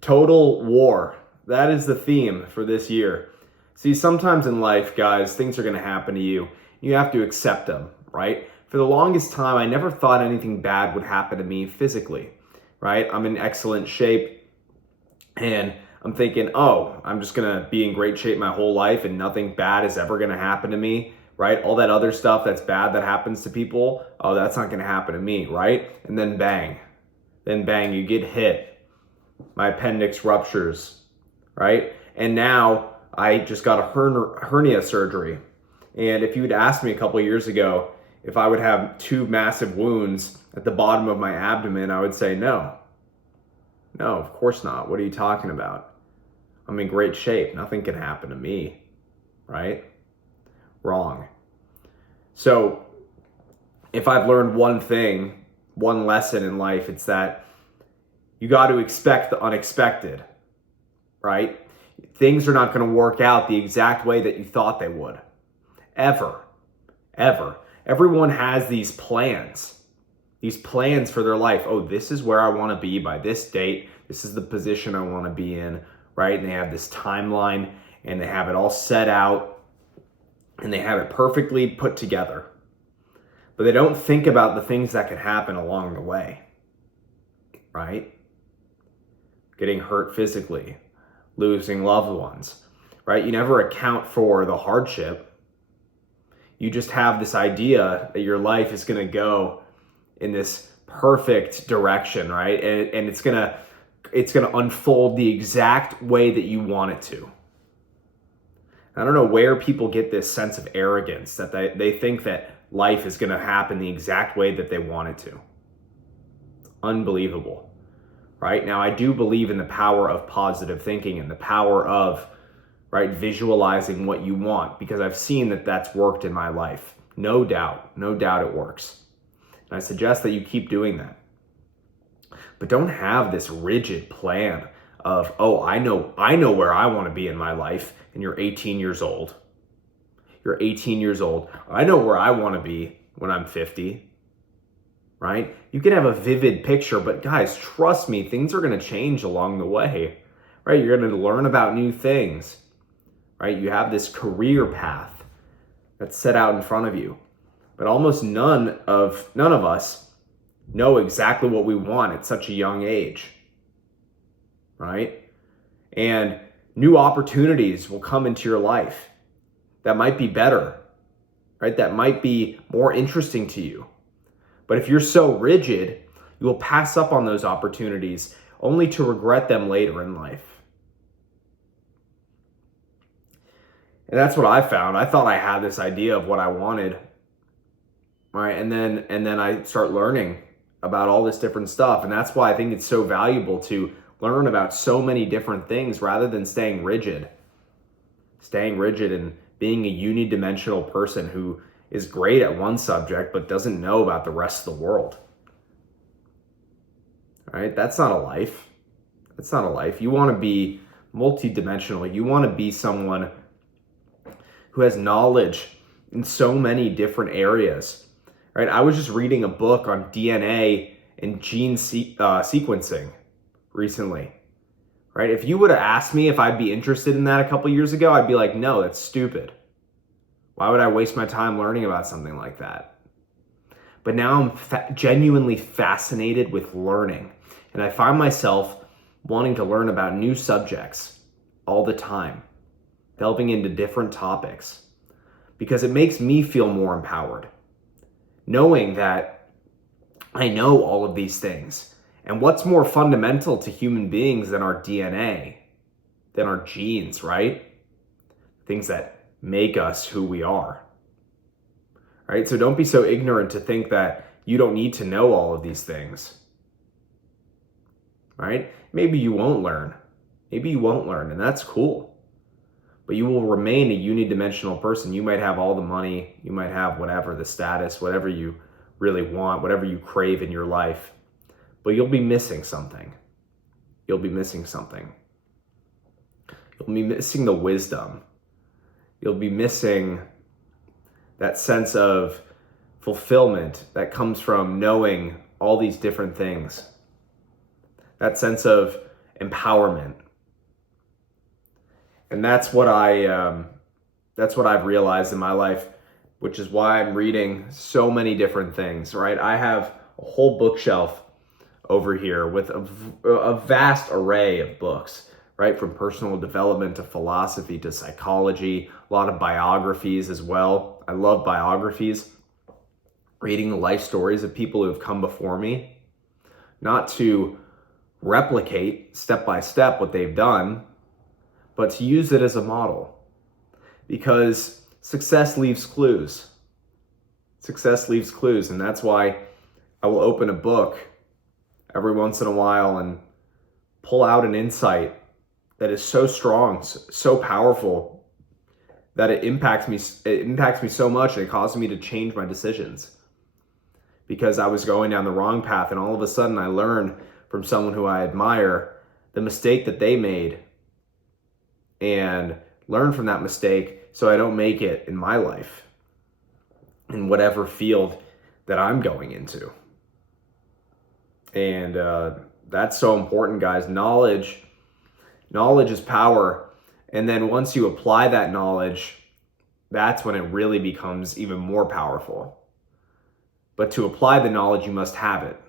Total war. That is the theme for this year. See, sometimes in life, guys, things are going to happen to you. You have to accept them, right? For the longest time, I never thought anything bad would happen to me physically, right? I'm in excellent shape and I'm thinking, oh, I'm just going to be in great shape my whole life and nothing bad is ever going to happen to me, right? All that other stuff that's bad that happens to people, oh, that's not going to happen to me, right? And then bang, you get hit. My appendix ruptures, right? And now I just got a hernia surgery. And if you had asked me a couple of years ago if I would have two massive wounds at the bottom of my abdomen, I would say no. No, of course not. What are you talking about? I'm in great shape. Nothing can happen to me, right? Wrong. So if I've learned one thing, one lesson in life, it's that you got to expect the unexpected, right? Things are not going to work out the exact way that you thought they would. Ever. Everyone has these plans for their life. Oh, this is where I want to be by this date. This is the position I want to be in, right? And they have this timeline and they have it all set out and they have it perfectly put together. But they don't think about the things that could happen along the way, right? Getting hurt physically, losing loved ones, right? You never account for the hardship. You just have this idea that your life is going to go in this perfect direction, right? And it's going to unfold the exact way that you want it to. I don't know where people get this sense of arrogance that they think that life is going to happen the exact way that they want it to. It's unbelievable, right? Now, I do believe in the power of positive thinking and the power of, right, visualizing what you want, because I've seen that that's worked in my life. No doubt it works. And I suggest that you keep doing that. But don't have this rigid plan of, oh, I know where I want to be in my life, and you're 18 years old. You're 18 years old. I know where I want to be when I'm 50, right? You can have a vivid picture, but guys, trust me, things are going to change along the way, right? You're going to learn about new things, right? You have this career path that's set out in front of you, but almost none of us know exactly what we want at such a young age, right? And new opportunities will come into your life that might be better, right? That might be more interesting to you. But if you're so rigid, you will pass up on those opportunities only to regret them later in life. And that's what I found. I thought I had this idea of what I wanted, right? And then I start learning about all this different stuff. And that's why I think it's so valuable to learn about so many different things rather than staying rigid and being a unidimensional person who is great at one subject but doesn't know about the rest of the world. Right? That's not a life. You want to be multidimensional. You want to be someone who has knowledge in so many different areas. Right? I was just reading a book on DNA and gene sequencing recently. Right? If you would have asked me if I'd be interested in that a couple years ago, I'd be like, no, that's stupid. Why would I waste my time learning about something like that? But now I'm genuinely fascinated with learning. And I find myself wanting to learn about new subjects all the time, delving into different topics, because it makes me feel more empowered, knowing that I know all of these things. And what's more fundamental to human beings than our DNA, than our genes, right? Things that make us who we are, right? So don't be so ignorant to think that you don't need to know all of these things, right? Maybe you won't learn, and that's cool. But you will remain a unidimensional person. You might have all the money, you might have whatever, the status, whatever you really want, whatever you crave in your life, but you'll be missing something. You'll be missing the wisdom. You'll be missing that sense of fulfillment that comes from knowing all these different things. That sense of empowerment. And that's what I've realized in my life, which is why I'm reading so many different things, right? I have a whole bookshelf over here with a vast array of books, right? From personal development to philosophy to psychology, a lot of biographies as well. I love biographies, reading the life stories of people who have come before me, not to replicate step by step what they've done, but to use it as a model. Because success leaves clues. Success leaves clues, and that's why I will open a book every once in a while and pull out an insight that is so strong, so powerful, that it impacts me so much, and it causes me to change my decisions. Because I was going down the wrong path, and all of a sudden I learned from someone who I admire the mistake that they made, and learn from that mistake so I don't make it in my life, in whatever field that I'm going into. And that's so important, guys. Knowledge is power. And then once you apply that knowledge, that's when it really becomes even more powerful. But to apply the knowledge, you must have it.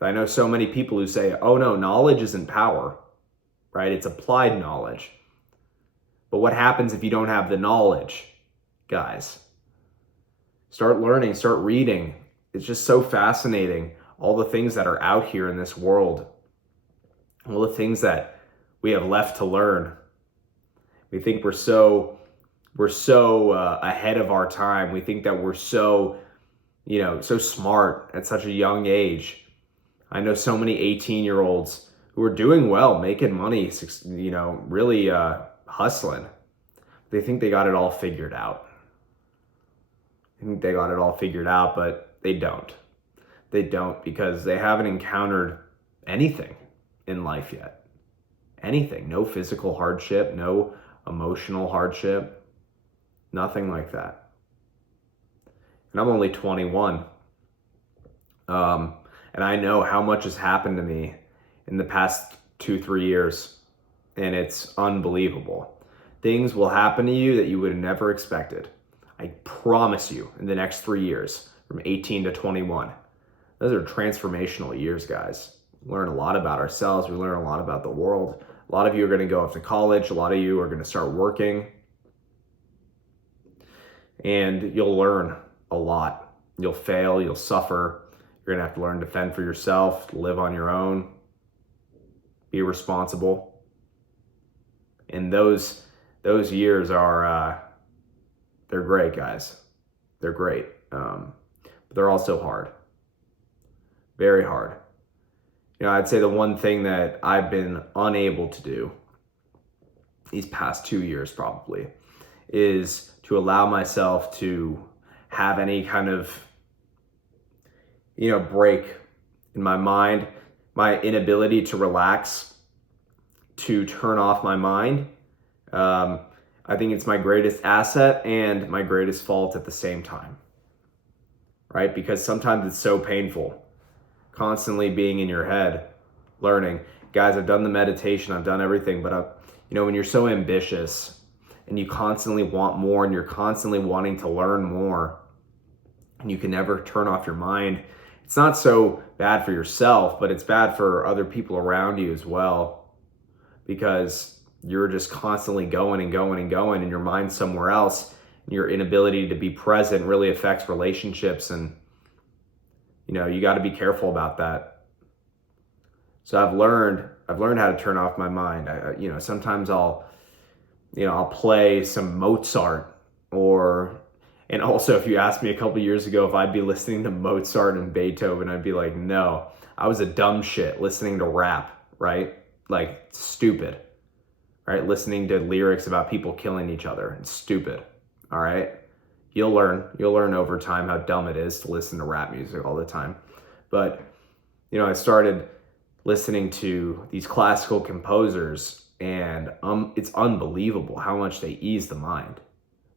I know so many people who say, oh no, knowledge isn't power, right? It's applied knowledge. But what happens if you don't have the knowledge, guys? Start learning, start reading. It's just so fascinating, all the things that are out here in this world, all the things that we have left to learn. We think we're so ahead of our time. We think that we're so smart at such a young age. I know so many 18-year-olds who are doing well, making money, really hustling. They think they got it all figured out. But they don't. They don't, because they haven't encountered anything in life yet. Anything. No physical hardship, no emotional hardship, nothing like that. And I'm only 21. And I know how much has happened to me in the past 2-3 years. And it's unbelievable. Things will happen to you that you would have never expected. I promise you, in the next 3 years, from 18 to 21. Those are transformational years, guys. We learn a lot about ourselves. We learn a lot about the world. A lot of you are going to go off to college. A lot of you are going to start working. And you'll learn a lot. You'll fail. You'll suffer. You're going to have to learn to fend for yourself, live on your own, be responsible. And those years are, they're great, guys. They're great. But they're also hard. Very hard. I'd say the one thing that I've been unable to do these past 2 years probably is to allow myself to have any kind of, break in my mind, my inability to relax, to turn off my mind. I think it's my greatest asset and my greatest fault at the same time, right? Because sometimes it's so painful, constantly being in your head, learning. Guys, I've done the meditation, I've done everything, but when you're so ambitious and you constantly want more and you're constantly wanting to learn more and you can never turn off your mind, it's not so bad for yourself, but it's bad for other people around you as well, because you're just constantly going and going and going and your mind's somewhere else. And your inability to be present really affects relationships, and you got to be careful about that. So I've learned how to turn off my mind. Sometimes I'll play some Mozart, and also if you asked me a couple years ago if I'd be listening to Mozart and Beethoven, I'd be like, no, I was a dumb shit listening to rap, right? Like stupid, right? Listening to lyrics about people killing each other. It's stupid, all right? You'll learn over time how dumb it is to listen to rap music all the time. But, I started listening to these classical composers, and it's unbelievable how much they ease the mind.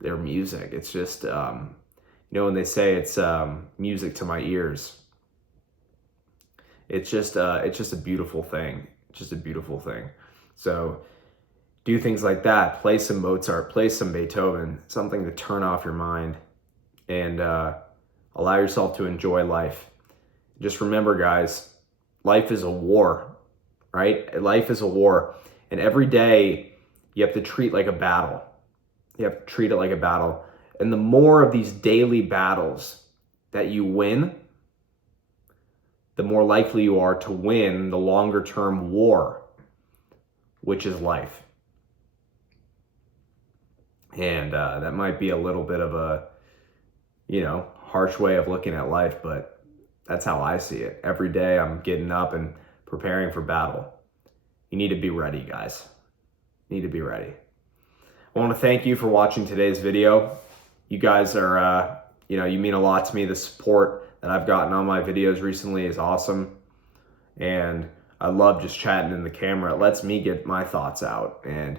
Their music, it's just, when they say it's music to my ears, it's just a beautiful thing. It's just a beautiful thing. So do things like that. Play some Mozart, play some Beethoven, something to turn off your mind and allow yourself to enjoy life. Just remember, guys, life is a war, right? Life is a war. And every day you have to treat like a battle. You have to treat it like a battle. And the more of these daily battles that you win, the more likely you are to win the longer term war, which is life. And that might be a little bit of a, harsh way of looking at life, but that's how I see it. Every day I'm getting up and preparing for battle. You need to be ready, guys. You need to be ready. I want to thank you for watching today's video. You guys are, you mean a lot to me. The support that I've gotten on my videos recently is awesome. And I love just chatting in the camera. It lets me get my thoughts out. And,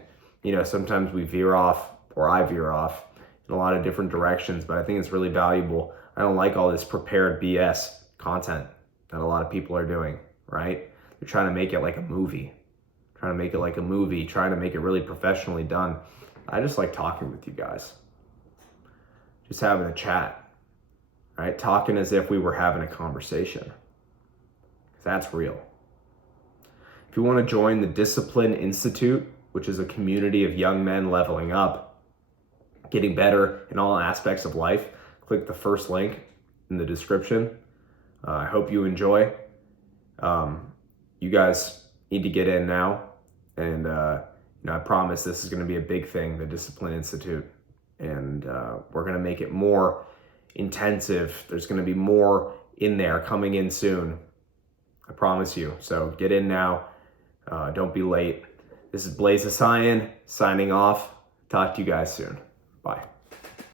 sometimes we veer off, or I veer off in a lot of different directions, but I think it's really valuable. I don't like all this prepared BS content that a lot of people are doing, right? They're trying to make it like a movie, trying to make it really professionally done. I just like talking with you guys, just having a chat, right? Talking as if we were having a conversation. That's real. If you want to join the Discipline Institute, which is a community of young men leveling up, getting better in all aspects of life, click the first link in the description. I hope you enjoy. You guys need to get in now. And I promise this is going to be a big thing, the Discipline Institute. And we're going to make it more intensive. There's going to be more in there coming in soon. I promise you. So get in now. Don't be late. This is Blaze of Cyan signing off. Talk to you guys soon. Bye.